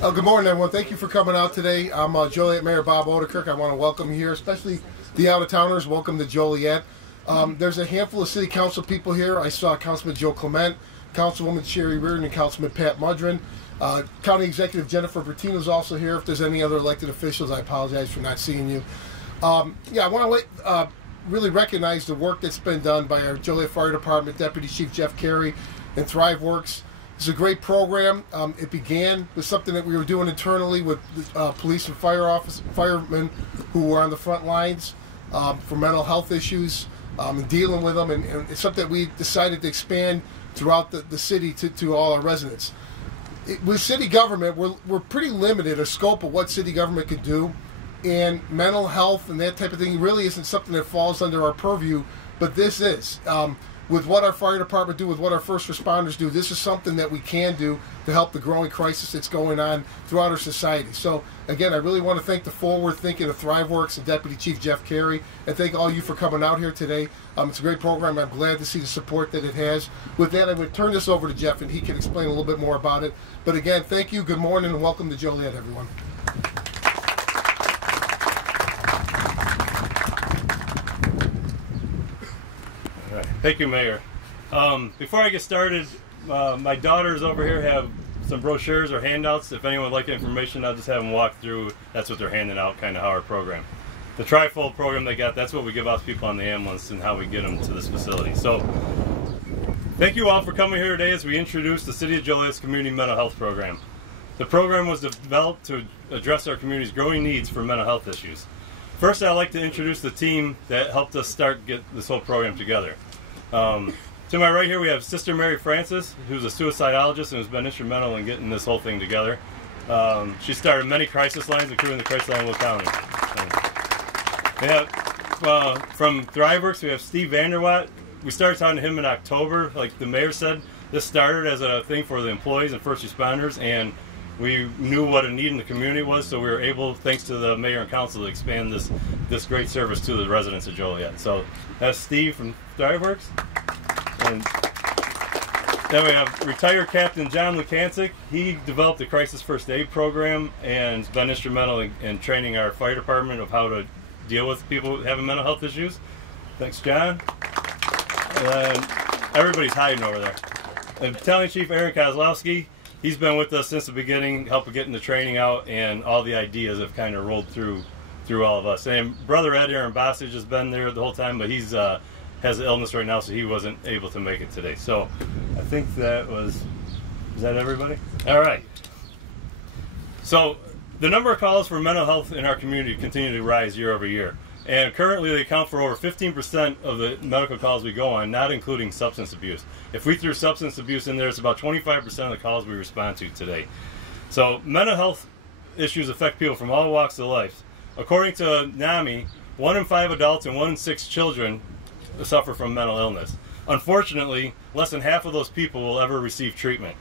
Good morning, everyone. Thank you for coming out today. I'm Joliet Mayor Bob Odekirk. I want to welcome you here, especially the out-of-towners. Welcome to Joliet. There's a handful of city council people here. I saw Councilman Joe Clement, Councilwoman Sherry Reardon, and Councilman Pat Mudrin. County Executive Jennifer Bertino is also here. If there's any other elected officials, I apologize for not seeing you. Yeah, I want to really recognize the work that's been done by our Joliet Fire Department Deputy Chief Jeff Carey and Thriveworks. It's a great program. It began with something that we were doing internally with police and firemen who were on the front lines for mental health issues and dealing with them. And it's something that we decided to expand throughout the city to all our residents. With city government, we're pretty limited a scope of what city government could do. And mental health and that type of thing really isn't something that falls under our purview, but this is. With what our fire department do, with what our first responders do, this is something that we can do to help the growing crisis that's going on throughout our society. So, again, I really want to thank the forward thinking of Thriveworks and Deputy Chief Jeff Carey, and thank all you for coming out here today. It's a great program. I'm glad to see the support that it has. With that, I would turn this over to Jeff, and he can explain a little bit more about it. But again, thank you, good morning, and welcome to Joliet, everyone. Thank you, Mayor. Before I get started, my daughters over here have some brochures or handouts. If anyone would like information, I'll just have them walk through. That's what they're handing out, kind of how our program. The trifold program they got, that's what we give out to people on the ambulance and how we get them to this facility. So, thank you all for coming here today as we introduce the City of Joliet's Community Mental Health Program. The program was developed to address our community's growing needs for mental health issues. First, I'd like to introduce the team that helped us get this whole program together. To my right here we have Sister Mary Francis, who's a suicidologist and has been instrumental in getting this whole thing together. She started many crisis lines, including the crisis line in Will County. We have, from Thriveworks, we have Steve Vanderwatt. We started talking to him in October. Like the mayor said, this started as a thing for the employees and first responders, and we knew what a need in the community was, so we were able, thanks to the mayor and council, to expand this great service to the residents of Joliet. So that's Steve from Thriveworks. And then we have retired Captain John Lukancic. He developed the crisis first aid program and has been instrumental in training our fire department of how to deal with people having mental health issues. Thanks, John. And everybody's hiding over there. And Battalion Chief Aaron Kozlowski. He's been with us since the beginning, helping getting the training out, and all the ideas have kind of rolled through all of us. And Brother Ed, Aaron Bossage, has been there the whole time, but he's has an illness right now, so he wasn't able to make it today. So I think is that everybody? All right. So the number of calls for mental health in our community continue to rise year over year. And currently they account for over 15% of the medical calls we go on, not including substance abuse. If we threw substance abuse in there, it's about 25% of the calls we respond to today. So mental health issues affect people from all walks of life. According to NAMI, 1 in 5 adults and 1 in 6 children suffer from mental illness. Unfortunately, less than half of those people will ever receive treatment.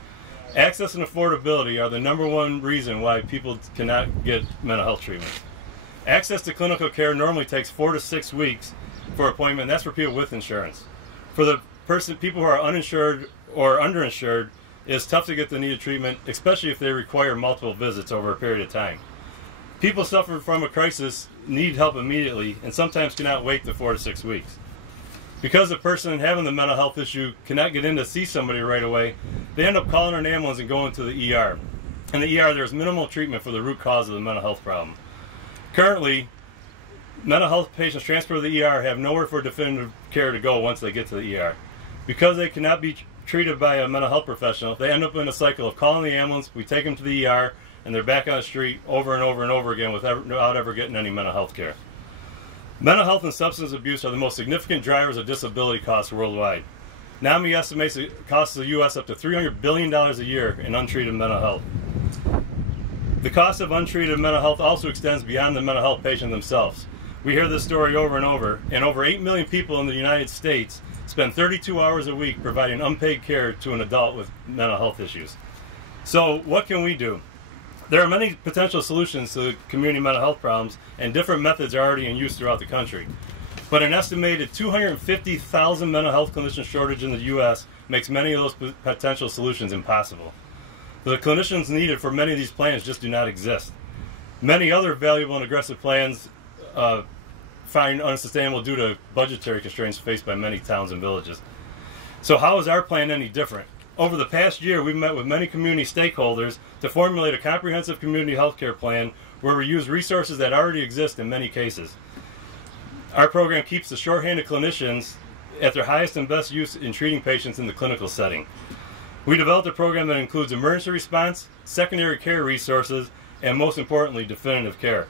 Access and affordability are the #1 reason why people cannot get mental health treatment. Access to clinical care normally takes 4 to 6 weeks for an appointment. That's for people with insurance. For the people who are uninsured or underinsured, it's tough to get the needed treatment, especially if they require multiple visits over a period of time. People suffering from a crisis need help immediately and sometimes cannot wait the 4 to 6 weeks. Because the person having the mental health issue cannot get in to see somebody right away, they end up calling an ambulance and going to the ER. In the ER, there's minimal treatment for the root cause of the mental health problem. Currently, mental health patients transferred to the ER have nowhere for definitive care to go once they get to the ER. Because they cannot be treated by a mental health professional, they end up in a cycle of calling the ambulance, we take them to the ER, and they're back on the street over and over and over again without ever getting any mental health care. Mental health and substance abuse are the most significant drivers of disability costs worldwide. NAMI estimates it costs the U.S. up to $300 billion a year in untreated mental health. The cost of untreated mental health also extends beyond the mental health patient themselves. We hear this story over and over 8 million people in the United States spend 32 hours a week providing unpaid care to an adult with mental health issues. So what can we do? There are many potential solutions to the community mental health problems, and different methods are already in use throughout the country. But an estimated 250,000 mental health clinician shortage in the U.S. makes many of those potential solutions impossible. The clinicians needed for many of these plans just do not exist. Many other valuable and aggressive plans find unsustainable due to budgetary constraints faced by many towns and villages. So how is our plan any different? Over the past year, we've met with many community stakeholders to formulate a comprehensive community health care plan where we use resources that already exist in many cases. Our program keeps the shorthanded clinicians at their highest and best use in treating patients in the clinical setting. We developed a program that includes emergency response, secondary care resources, and most importantly, definitive care.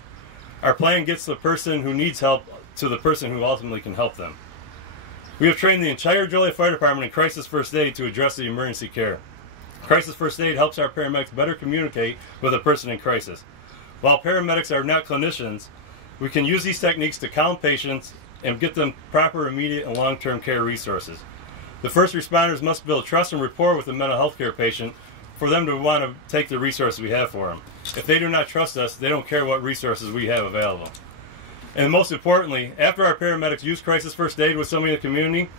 Our plan gets the person who needs help to the person who ultimately can help them. We have trained the entire Joliet Fire Department in crisis first aid to address the emergency care. Crisis first aid helps our paramedics better communicate with a person in crisis. While paramedics are not clinicians, we can use these techniques to calm patients and get them proper immediate and long-term care resources. The first responders must build trust and rapport with the mental health care patient for them to want to take the resources we have for them. If they do not trust us, they don't care what resources we have available. And most importantly, after our paramedics use crisis first aid with somebody in the community,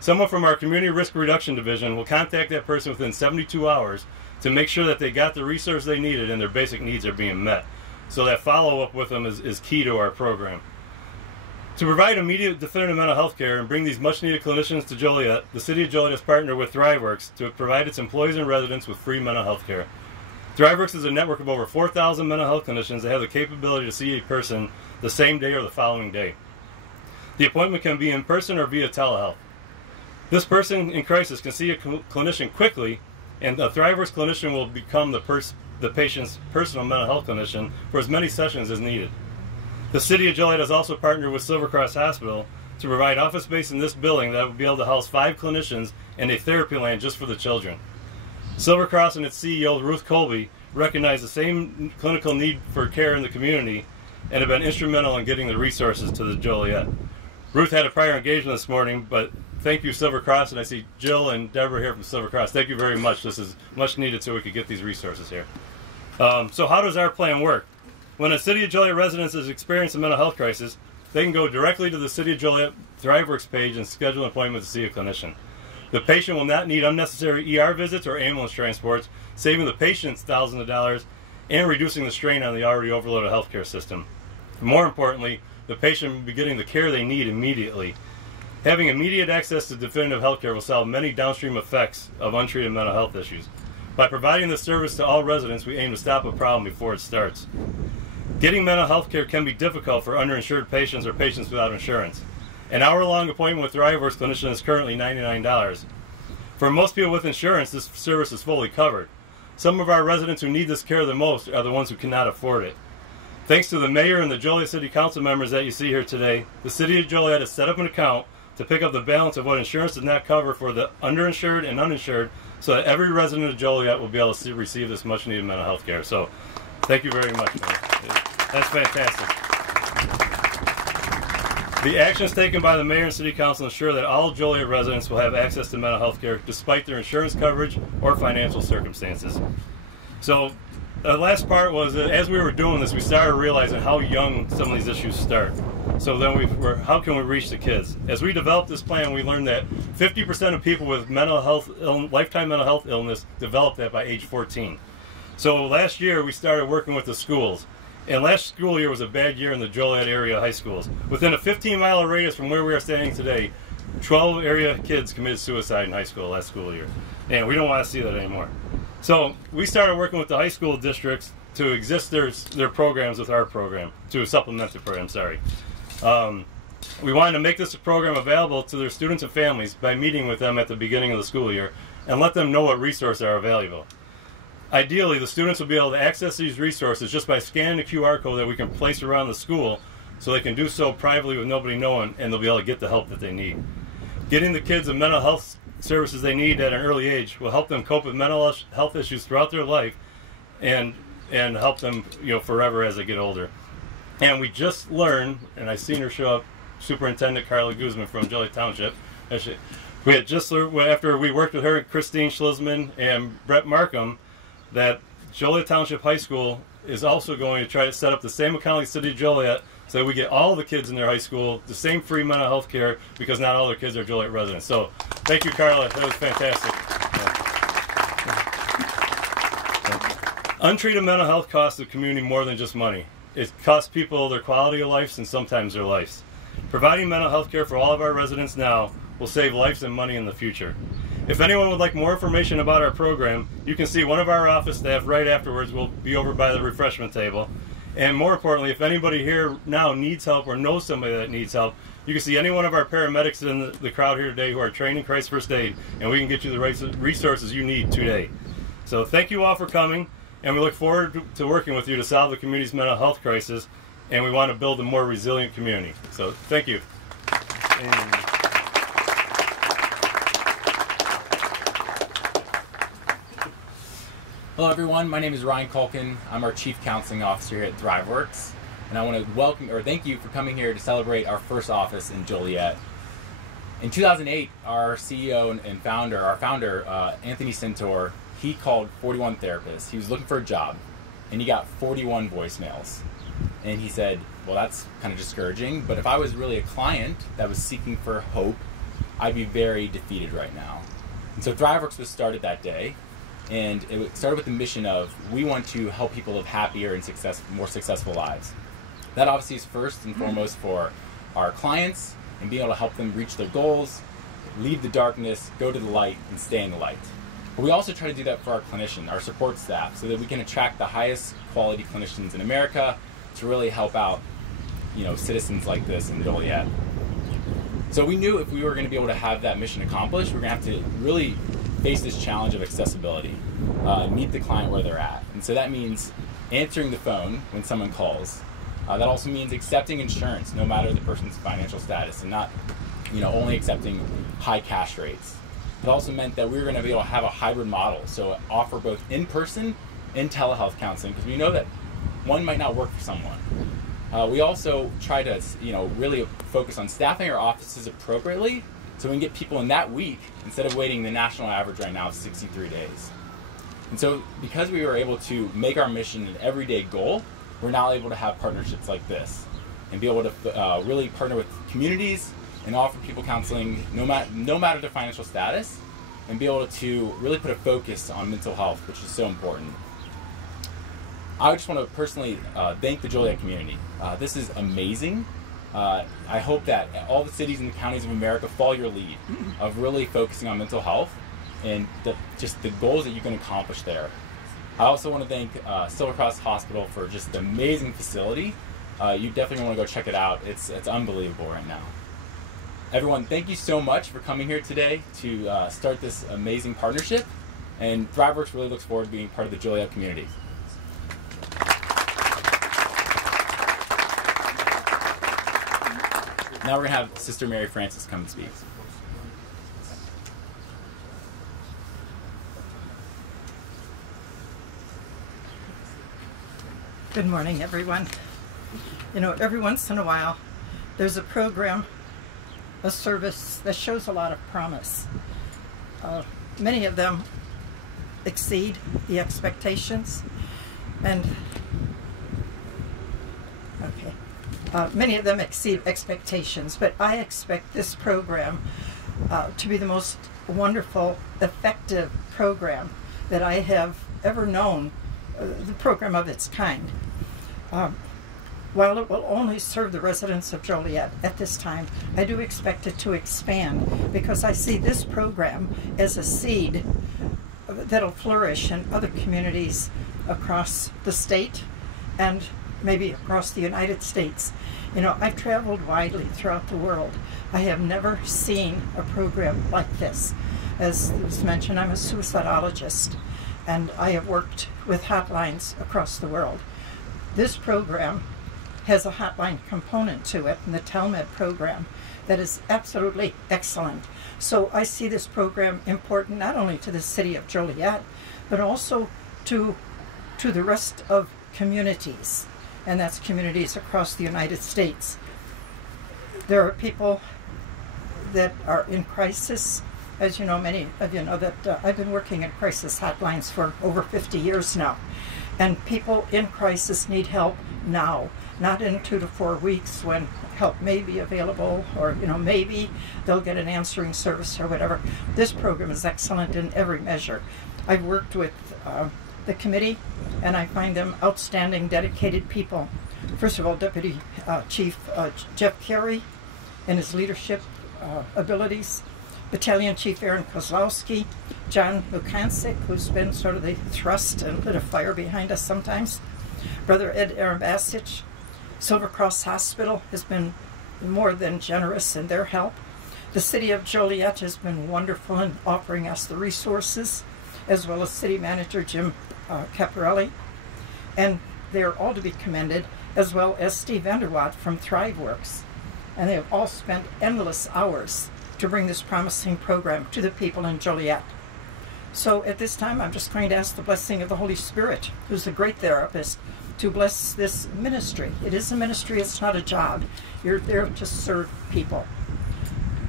someone from our Community Risk Reduction Division will contact that person within 72 hours to make sure that they got the resources they needed and their basic needs are being met. So that follow-up with them is key to our program. To provide immediate definitive mental health care and bring these much-needed clinicians to Joliet, the City of Joliet has partnered with Thriveworks to provide its employees and residents with free mental health care. Thriveworks is a network of over 4,000 mental health clinicians that have the capability to see a person the same day or the following day. The appointment can be in person or via telehealth. This person in crisis can see a clinician quickly, and the Thriveworks clinician will become the patient's personal mental health clinician for as many sessions as needed. The City of Joliet has also partnered with Silver Cross Hospital to provide office space in this building that will be able to house 5 clinicians and a therapy land just for the children. Silver Cross and its CEO, Ruth Colby, recognize the same clinical need for care in the community and have been instrumental in getting the resources to the Joliet. Ruth had a prior engagement this morning, but thank you, Silver Cross, and I see Jill and Deborah here from Silver Cross. Thank you very much. This is much needed so we could get these resources here. So how does our plan work? When a City of Joliet resident is experiencing a mental health crisis, they can go directly to the City of Joliet Thriveworks page and schedule an appointment to see a clinician. The patient will not need unnecessary ER visits or ambulance transports, saving the patients thousands of dollars and reducing the strain on the already overloaded healthcare system. More importantly, the patient will be getting the care they need immediately. Having immediate access to definitive healthcare will solve many downstream effects of untreated mental health issues. By providing this service to all residents, we aim to stop a problem before it starts. Getting mental health care can be difficult for underinsured patients or patients without insurance. An hour-long appointment with Thriveworks clinician is currently $99. For most people with insurance, this service is fully covered. Some of our residents who need this care the most are the ones who cannot afford it. Thanks to the mayor and the Joliet City Council members that you see here today, the City of Joliet has set up an account to pick up the balance of what insurance does not cover for the underinsured and uninsured, so that every resident of Joliet will be able to receive this much-needed mental health care. So, thank you very much, Mayor. That's fantastic. The actions taken by the Mayor and City Council ensure that all Joliet residents will have access to mental health care despite their insurance coverage or financial circumstances. So, the last part was that as we were doing this, we started realizing how young some of these issues start. So then how can we reach the kids? As we developed this plan, we learned that 50% of people with lifetime mental health illness develop that by age 14. So last year we started working with the schools. And last school year was a bad year in the Joliet area high schools. Within a 15-mile radius from where we are standing today, 12 area kids committed suicide in high school last school year. And we don't want to see that anymore. So we started working with the high school districts to exist their programs with our program, to supplement the program, sorry. We wanted to make this program available to their students and families by meeting with them at the beginning of the school year and let them know what resources are available. Ideally, the students will be able to access these resources just by scanning the QR code that we can place around the school so they can do so privately with nobody knowing, and they'll be able to get the help that they need. Getting the kids the mental health services they need at an early age will help them cope with mental health issues throughout their life and help them forever as they get older. And we just learned, and I seen her show up, Superintendent Carla Guzman from Joliet Township. We had just learned, after we worked with her, Christine Schlisman and Brett Markham, that Joliet Township High School is also going to try to set up the same account like City of Joliet so that we get all the kids in their high school the same free mental health care because not all their kids are Joliet residents. So thank you, Carla. That was fantastic. Untreated mental health costs the community more than just money. It costs people their quality of lives and sometimes their lives. Providing mental health care for all of our residents now will save lives and money in the future. If anyone would like more information about our program, you can see one of our office staff right afterwards. We'll be over by the refreshment table. And more importantly, if anybody here now needs help or knows somebody that needs help, you can see any one of our paramedics in the crowd here today who are trained in crisis first aid, and we can get you the resources you need today. So thank you all for coming, and we look forward to working with you to solve the community's mental health crisis, and we want to build a more resilient community. So thank you. Hello everyone, my name is Ryan Culkin. I'm our Chief Counseling Officer here at Thriveworks, and I want to thank you for coming here to celebrate our first office in Joliet. In 2008, our CEO and founder, Anthony Centaur, he called 41 therapists. He was looking for a job, and he got 41 voicemails. And he said, well, that's kind of discouraging, but if I was really a client that was seeking for hope, I'd be very defeated right now. And so Thriveworks was started that day. And it started with the mission of, we want to help people live happier and more successful lives. That obviously is first and foremost for our clients and being able to help them reach their goals, leave the darkness, go to the light, and stay in the light. But we also try to do that for our clinician, our support staff, so that we can attract the highest quality clinicians in America to really help out, citizens like this in Joliet. So we knew if we were going to be able to have that mission accomplished, we're going to have to really face this challenge of accessibility, meet the client where they're at. And so that means answering the phone when someone calls. That also means accepting insurance, no matter the person's financial status, and not only accepting high cash rates. It also meant that we were going to be able to have a hybrid model, so offer both in-person and telehealth counseling, because we know that one might not work for someone. We also try to really focus on staffing our offices appropriately, so we can get people in that week instead of waiting the national average right now of 63 days. And so because we were able to make our mission an everyday goal, we're now able to have partnerships like this and be able to really partner with communities and offer people counseling no matter their financial status, and be able to really put a focus on mental health, which is so important. I just want to personally thank the Joliet community. This is amazing. I hope that all the cities and the counties of America follow your lead of really focusing on mental health and just the goals that you can accomplish there. I also want to thank Silver Cross Hospital for just the amazing facility. You definitely want to go check it out. It's unbelievable right now. Everyone, thank you so much for coming here today to start this amazing partnership, and Thriveworks really looks forward to being part of the Joliet community. Now we're going to have Sister Mary Frances come and speak. Good morning, everyone. Every once in a while, there's a program, a service that shows a lot of promise. Many of them exceed the expectations, and many of them exceed expectations, but I expect this program to be the most wonderful, effective program that I have ever known, the program of its kind. While it will only serve the residents of Joliet at this time, I do expect it to expand, because I see this program as a seed that'll flourish in other communities across the state and maybe across the United States. I've traveled widely throughout the world. I have never seen a program like this. As was mentioned, I'm a suicidologist, and I have worked with hotlines across the world. This program has a hotline component to it, in the TELMED program, that is absolutely excellent. So I see this program important not only to the city of Joliet, but also to the rest of communities, and that's communities across the United States. There are people that are in crisis. As you know, many of you know that I've been working in crisis hotlines for over 50 years now. And people in crisis need help now, not in 2 to 4 weeks when help may be available, or maybe they'll get an answering service or whatever. This program is excellent in every measure. I've worked with the committee, and I find them outstanding, dedicated people. First of all, Deputy Chief Jeff Carey and his leadership abilities, Battalion Chief Aaron Kozlowski, John Lukancic, who's been sort of the thrust and lit a fire behind us sometimes, Brother Ed Arambasich. Silver Cross Hospital has been more than generous in their help. The City of Joliet has been wonderful in offering us the resources, as well as City Manager Jim Caparelli. And they're all to be commended, as well as Steve Vanderwatt from Thriveworks. And they have all spent endless hours to bring this promising program to the people in Joliet. So at this time, I'm just going to ask the blessing of the Holy Spirit, who's a great therapist, to bless this ministry. It is a ministry, it's not a job. You're there to serve people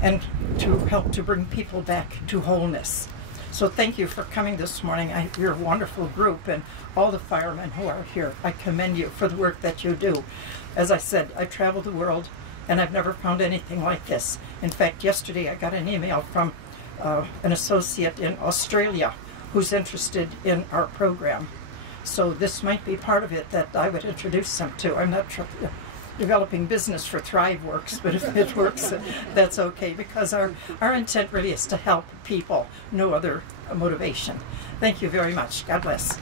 and to help to bring people back to wholeness. So thank you for coming this morning. You're a wonderful group, and all the firemen who are here, I commend you for the work that you do. As I said, I travel the world, and I've never found anything like this. In fact, yesterday I got an email from an associate in Australia who's interested in our program. So this might be part of it that I would introduce them to. I'm not developing business for Thriveworks, but if it works, that's okay, because our intent really is to help people, no other motivation. Thank you very much. God bless.